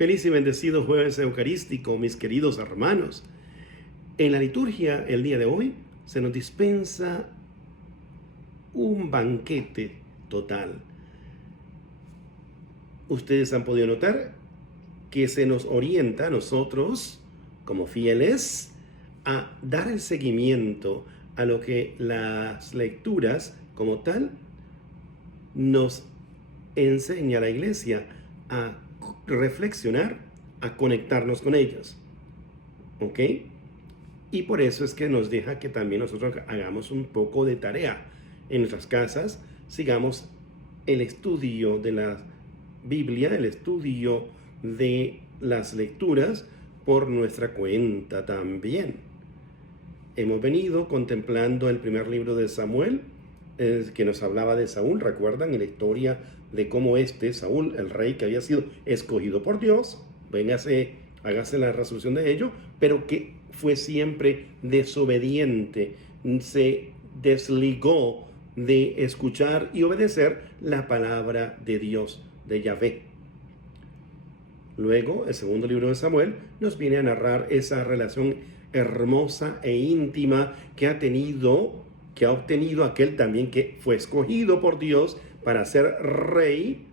Feliz y bendecido jueves eucarístico, mis queridos hermanos. En la liturgia, el día de hoy, se nos dispensa un banquete total. Ustedes han podido notar que se nos orienta a nosotros, como fieles, a dar el seguimiento a lo que las lecturas, como tal, nos enseña la Iglesia a reflexionar, a conectarnos con ellos. ¿Ok? Y por eso es que nos deja que también nosotros hagamos un poco de tarea en nuestras casas, sigamos el estudio de la Biblia, el estudio de las lecturas por nuestra cuenta también. Hemos venido contemplando el primer libro de Samuel, que nos hablaba de Saúl, recuerdan, en la historia de cómo Saúl, el rey que había sido escogido por Dios, hágase la resolución de ello, pero que fue siempre desobediente, se desligó de escuchar y obedecer la palabra de Dios, de Yahvé. Luego, el segundo libro de Samuel nos viene a narrar esa relación hermosa e íntima que ha obtenido aquel también que fue escogido por Dios para ser rey,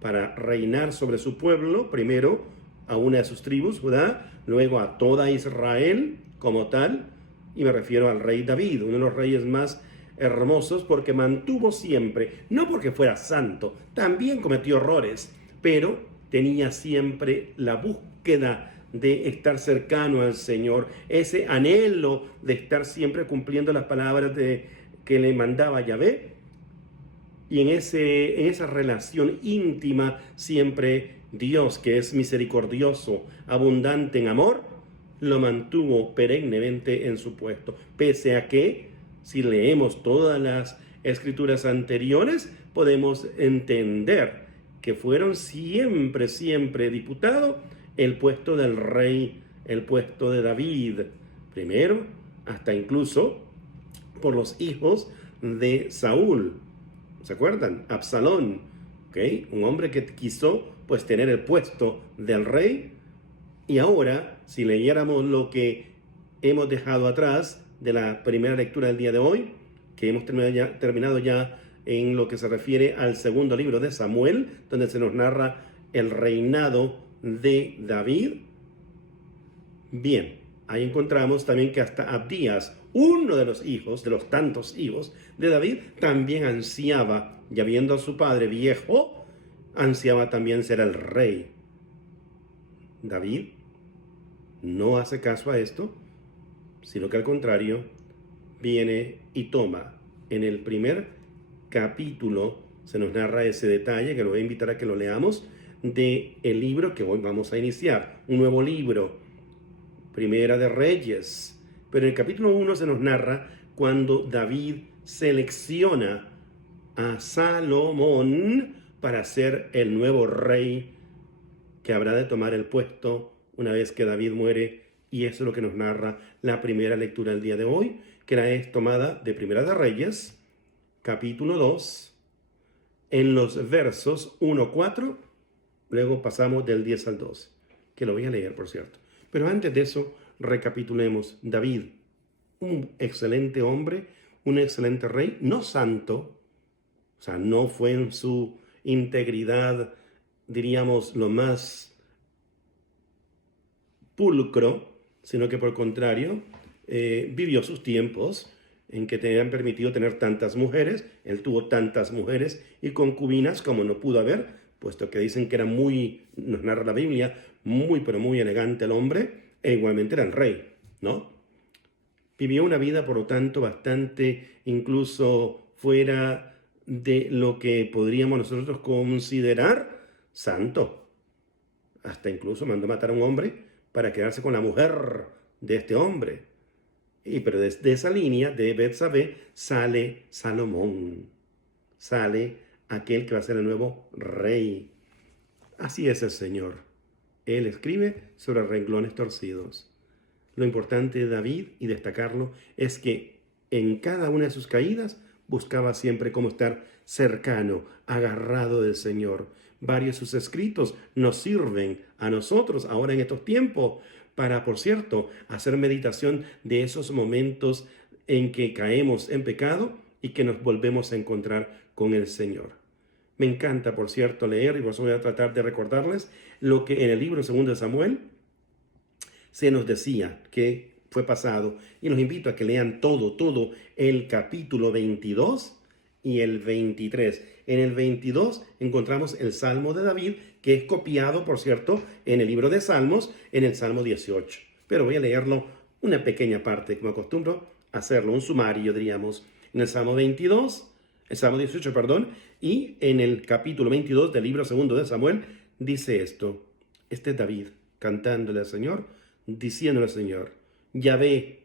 para reinar sobre su pueblo, primero a una de sus tribus, Judá, luego a toda Israel como tal, y me refiero al rey David, uno de los reyes más hermosos porque mantuvo siempre, no porque fuera santo, también cometió errores, pero tenía siempre la búsqueda de estar cercano al Señor, ese anhelo de estar siempre cumpliendo las palabras que le mandaba Yahvé. Y en esa relación íntima siempre Dios, que es misericordioso, abundante en amor, lo mantuvo perennemente en su puesto. Pese a que, si leemos todas las escrituras anteriores, podemos entender que fueron siempre diputado el puesto del rey, el puesto de David, primero, hasta incluso por los hijos de Saúl. ¿Se acuerdan? Absalón, ¿okay? Un hombre que quiso pues tener el puesto del rey. Y ahora, si leyéramos lo que hemos dejado atrás de la primera lectura del día de hoy, que hemos terminado ya en lo que se refiere al segundo libro de Samuel, donde se nos narra el reinado de David. Bien, ahí encontramos también que hasta Abdías, uno de los hijos, de los tantos hijos de David, también ansiaba, ya viendo a su padre viejo, ansiaba también ser el rey. David no hace caso a esto, sino que al contrario, viene y toma. En el primer capítulo se nos narra ese detalle, que lo voy a invitar a que lo leamos, del libro que hoy vamos a iniciar, un nuevo libro, Primera de Reyes. Pero en el capítulo 1 se nos narra cuando David selecciona a Salomón para ser el nuevo rey que habrá de tomar el puesto una vez que David muere. Y eso es lo que nos narra la primera lectura del día de hoy, que es tomada de Primera de Reyes, capítulo 2, en los versos 1-4, luego pasamos del 10 al 12, que lo voy a leer, por cierto. Pero antes de eso, recapitulemos. David, un excelente hombre, un excelente rey, no santo, o sea, no fue en su integridad, diríamos, lo más pulcro, sino que por el contrario, vivió sus tiempos en que tenían permitido tener tantas mujeres. Él tuvo tantas mujeres y concubinas como no pudo haber, puesto que dicen que era nos narra la Biblia, pero muy elegante el hombre, e igualmente era el rey, ¿no? Vivió una vida, por lo tanto, bastante incluso fuera de lo que podríamos nosotros considerar santo. Hasta incluso mandó matar a un hombre para quedarse con la mujer de este hombre. Pero desde esa línea de Betsabé sale Salomón, sale aquel que va a ser el nuevo rey. Así es el Señor. Él escribe sobre renglones torcidos. Lo importante de David, y destacarlo, es que en cada una de sus caídas buscaba siempre cómo estar cercano, agarrado del Señor. varios de sus escritos nos sirven a nosotros ahora en estos tiempos para, por cierto, hacer meditación de esos momentos en que caemos en pecado y que nos volvemos a encontrar con el Señor. Me encanta, por cierto, leer, y por eso voy a tratar de recordarles lo que en el libro 2 de Samuel se nos decía que fue pasado. Y los invito a que lean todo el capítulo 22 y el 23. En el 22 encontramos el Salmo de David, que es copiado, por cierto, en el libro de Salmos, en el Salmo 18. Pero voy a leerlo una pequeña parte, como acostumbro a hacerlo, un sumario, diríamos, en el Salmo 22, el Salmo 18, perdón, y en el capítulo 22 del libro 2 de Samuel, dice esto. Este es David cantándole al Señor, diciéndole al Señor: Yahvé,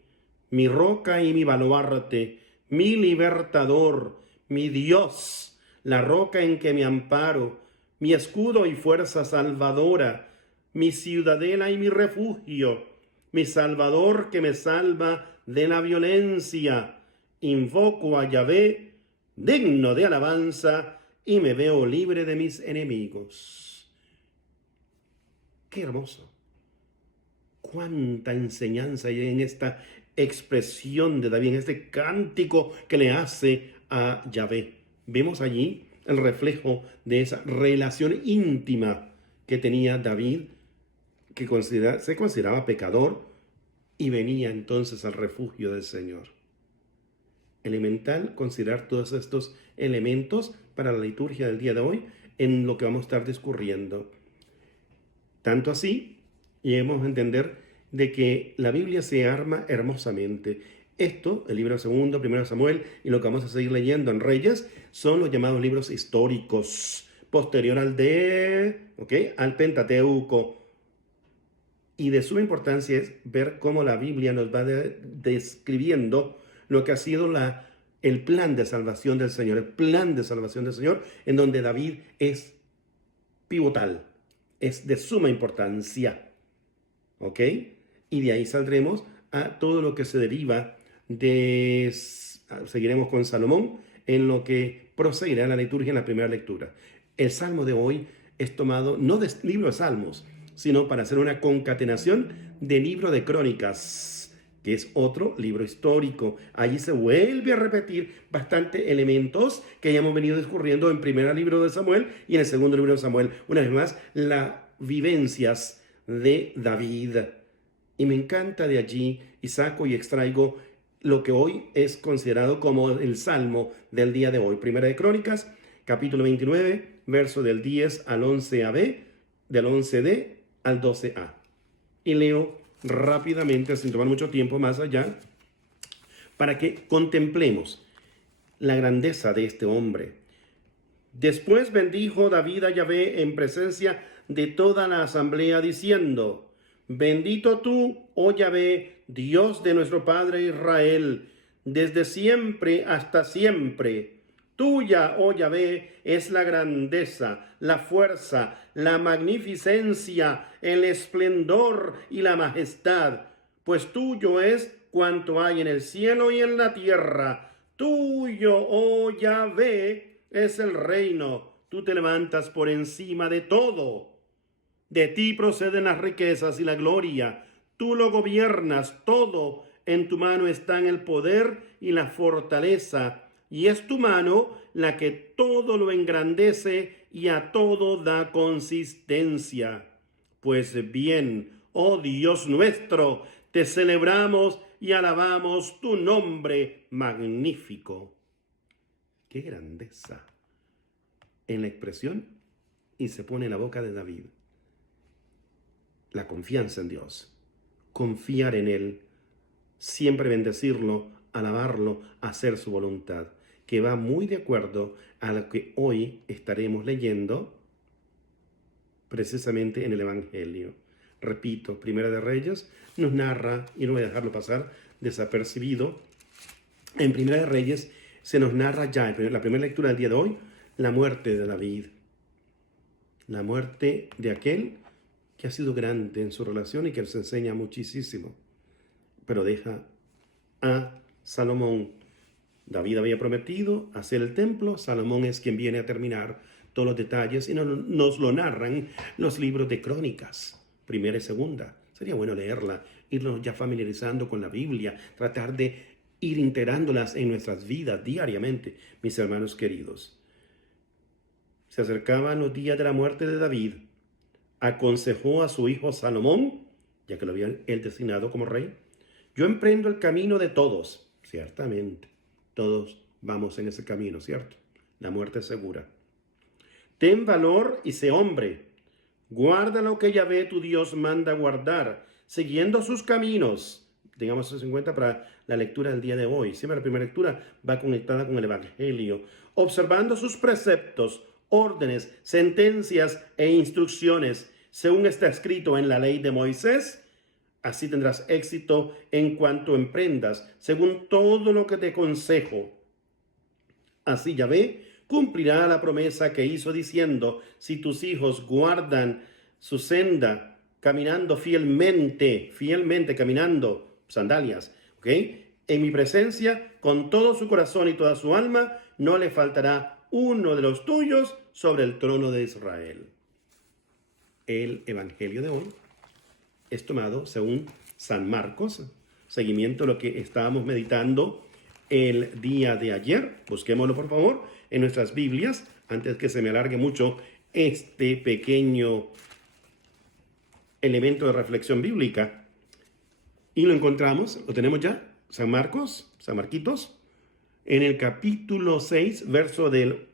mi roca y mi baluarte, mi libertador, mi Dios, la roca en que me amparo, mi escudo y fuerza salvadora, mi ciudadela y mi refugio, mi salvador que me salva de la violencia. Invoco a Yahvé, digno de alabanza, y me veo libre de mis enemigos. ¡Qué hermoso! Cuánta enseñanza hay en esta expresión de David, en este cántico que le hace a Yahvé. Vemos allí el reflejo de esa relación íntima que tenía David, que se consideraba pecador y venía entonces al refugio del Señor. Elemental considerar todos estos elementos para la liturgia del día de hoy en lo que vamos a estar discurriendo. Tanto así, lleguemos a entender de que la Biblia se arma hermosamente. Esto, el libro 2, 1 Samuel y lo que vamos a seguir leyendo en Reyes, son los llamados libros históricos, posterior al Pentateuco. Y de suma importancia es ver cómo la Biblia nos va describiendo lo que ha sido el plan de salvación del Señor, el plan de salvación del Señor, en donde David es pivotal, es de suma importancia. ¿Ok? Y de ahí saldremos a todo lo que se deriva seguiremos con Salomón en lo que proseguirá la liturgia en la primera lectura. El Salmo de hoy es tomado no del libro de Salmos, sino para hacer una concatenación del libro de Crónicas, que es otro libro histórico. Allí se vuelve a repetir bastante elementos que ya hemos venido discurriendo en el primer libro de Samuel y en el segundo libro de Samuel. Una vez más, las vivencias de David. Y me encanta de allí y saco y extraigo lo que hoy es considerado como el Salmo del día de hoy. Primera de Crónicas, capítulo 29, verso del 10 al 11b, del 11d al 12a. Y leo rápidamente, sin tomar mucho tiempo más allá, para que contemplemos la grandeza de este hombre. Después bendijo David a Yahvé en presencia de toda la asamblea, diciendo: Bendito tú, oh Yahvé, Dios de nuestro Padre Israel, desde siempre hasta siempre. Tuya, oh Yahvé, es la grandeza, la fuerza, la magnificencia, el esplendor y la majestad, pues tuyo es cuanto hay en el cielo y en la tierra. Tuyo, oh Yahvé, es el reino. Tú te levantas por encima de todo. De ti proceden las riquezas y la gloria. Tú lo gobiernas todo. En tu mano están el poder y la fortaleza. Y es tu mano la que todo lo engrandece y a todo da consistencia. Pues bien, oh Dios nuestro, te celebramos y alabamos tu nombre magnífico. ¡Qué grandeza! En la expresión, y se pone en la boca de David. La confianza en Dios, confiar en Él, siempre bendecirlo, alabarlo, hacer su voluntad, que va muy de acuerdo a lo que hoy estaremos leyendo precisamente en el Evangelio. Repito, Primera de Reyes nos narra, y no voy a dejarlo pasar desapercibido, en Primera de Reyes se nos narra ya, en la primera lectura del día de hoy, la muerte de David, la muerte de aquel que ha sido grande en su relación y que nos enseña muchísimo, pero deja a Salomón. David había prometido hacer el templo, Salomón es quien viene a terminar todos los detalles y nos lo narran los libros de Crónicas, primera y segunda. Sería bueno leerla, irnos ya familiarizando con la Biblia, tratar de ir integrándolas en nuestras vidas diariamente, mis hermanos queridos. Se acercaban los días de la muerte de David. Aconsejó a su hijo Salomón, ya que lo había él designado como rey: yo emprendo el camino de todos. Ciertamente, todos vamos en ese camino, ¿cierto? La muerte es segura. Ten valor y sé hombre. Guarda lo que Yahvé tu Dios manda guardar, siguiendo sus caminos. Tengamos eso en cuenta para la lectura del día de hoy. Siempre la primera lectura va conectada con el Evangelio. Observando sus preceptos, órdenes, sentencias e instrucciones, según está escrito en la ley de Moisés. Así tendrás éxito en cuanto emprendas, según todo lo que te aconsejo. Así Yahvé cumplirá la promesa que hizo diciendo: si tus hijos guardan su senda, caminando fielmente, caminando, sandalias, ¿ok? En mi presencia, con todo su corazón y toda su alma, no le faltará uno de los tuyos sobre el trono de Israel. El Evangelio de hoy es tomado según San Marcos, seguimiento a lo que estábamos meditando el día de ayer. Busquémoslo, por favor, en nuestras Biblias, antes que se me alargue mucho este pequeño elemento de reflexión bíblica. Y lo encontramos, lo tenemos ya, San Marquitos, en el capítulo 6, verso del...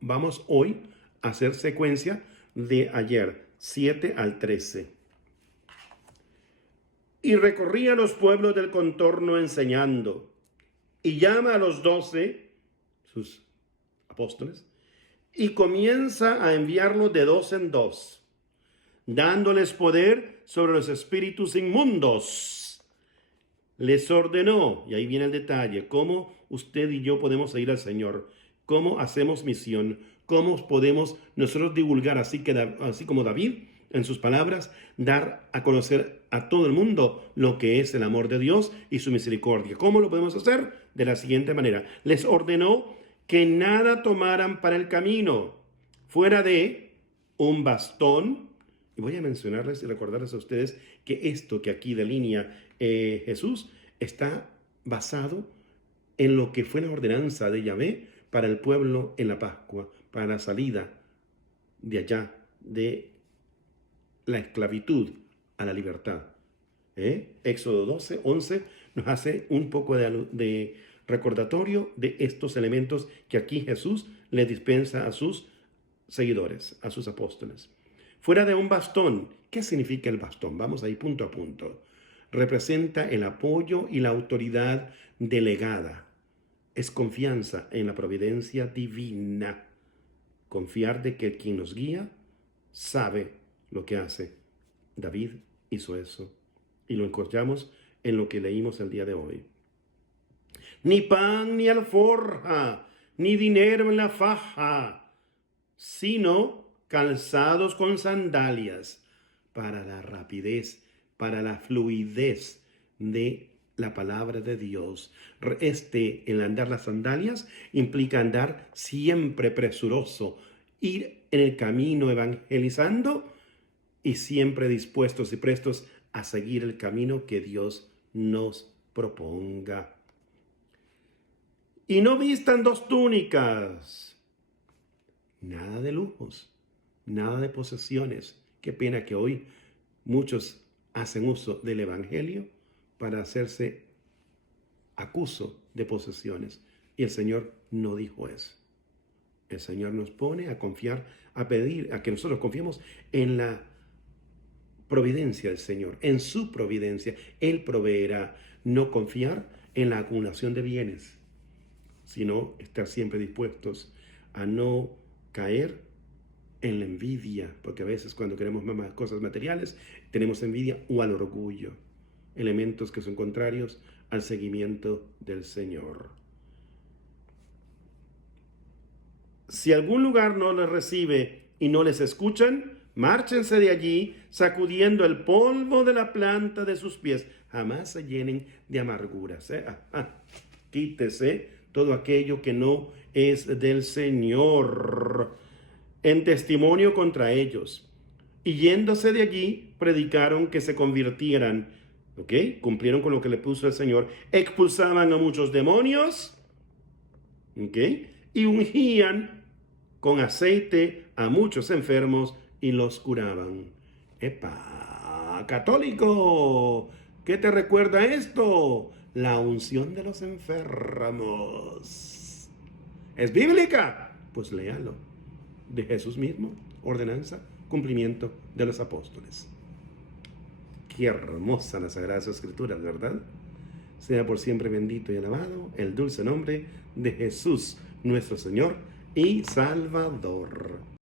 Vamos hoy a hacer secuencia de ayer, 7 al 13. Y recorría los pueblos del contorno enseñando, y llama a los 12, sus apóstoles, y comienza a enviarlos de 2 en 2, dándoles poder sobre los espíritus inmundos. Les ordenó, y ahí viene el detalle, cómo usted y yo podemos seguir al Señor, cómo hacemos misión, cómo podemos nosotros divulgar, así como David, en sus palabras, dar a conocer a todo el mundo lo que es el amor de Dios y su misericordia. ¿Cómo lo podemos hacer? De la siguiente manera: les ordenó que nada tomaran para el camino, fuera de un bastón. Y voy a mencionarles y recordarles a ustedes que esto que aquí delinea Jesús está basado en lo que fue la ordenanza de Yahvé para el pueblo en la Pascua, para la salida de allá, de la esclavitud a la libertad. Éxodo 12, 11 nos hace un poco de recordatorio de estos elementos que aquí Jesús le dispensa a sus seguidores, a sus apóstoles. Fuera de un bastón. ¿Qué significa el bastón? Vamos ahí punto a punto. Representa el apoyo y la autoridad delegada. Es confianza en la providencia divina. Confiar de que quien nos guía sabe lo que hace. David hizo eso. Y lo encontramos en lo que leímos el día de hoy. Ni pan ni alforja, ni dinero en la faja, sino calzados con sandalias, para la rapidez, para la fluidez de la palabra de Dios. El andar las sandalias implica andar siempre presuroso, ir en el camino evangelizando y siempre dispuestos y prestos a seguir el camino que Dios nos proponga. Y no vistan 2 túnicas. Nada de lujos, nada de posesiones. Qué pena que hoy muchos hacen uso del Evangelio para hacerse acuso de posesiones. Y el Señor no dijo eso. El Señor nos pone a confiar, a pedir, a que nosotros confiemos en la providencia del Señor, en su providencia. Él proveerá. No confiar en la acumulación de bienes, sino estar siempre dispuestos a no caer en la envidia, porque a veces cuando queremos más cosas materiales, tenemos envidia, o al orgullo, elementos que son contrarios al seguimiento del Señor. Si algún lugar no les recibe y no les escuchan, márchense de allí, sacudiendo el polvo de la planta de sus pies. Jamás se llenen de amarguras. Quítese todo aquello que no es del Señor. en testimonio contra ellos. Y yéndose de allí, predicaron que se convirtieran. ¿Ok? Cumplieron con lo que le puso el Señor. Expulsaban a muchos demonios. ¿Ok? Y ungían con aceite a muchos enfermos y los curaban. ¡Epa! ¡Católico! ¿Qué te recuerda esto? La unción de los enfermos. ¿Es bíblica? Pues léalo. De Jesús mismo. Ordenanza, cumplimiento de los apóstoles. Qué hermosa la Sagrada Escritura, ¿verdad? Sea por siempre bendito y alabado el dulce nombre de Jesús, nuestro Señor y Salvador.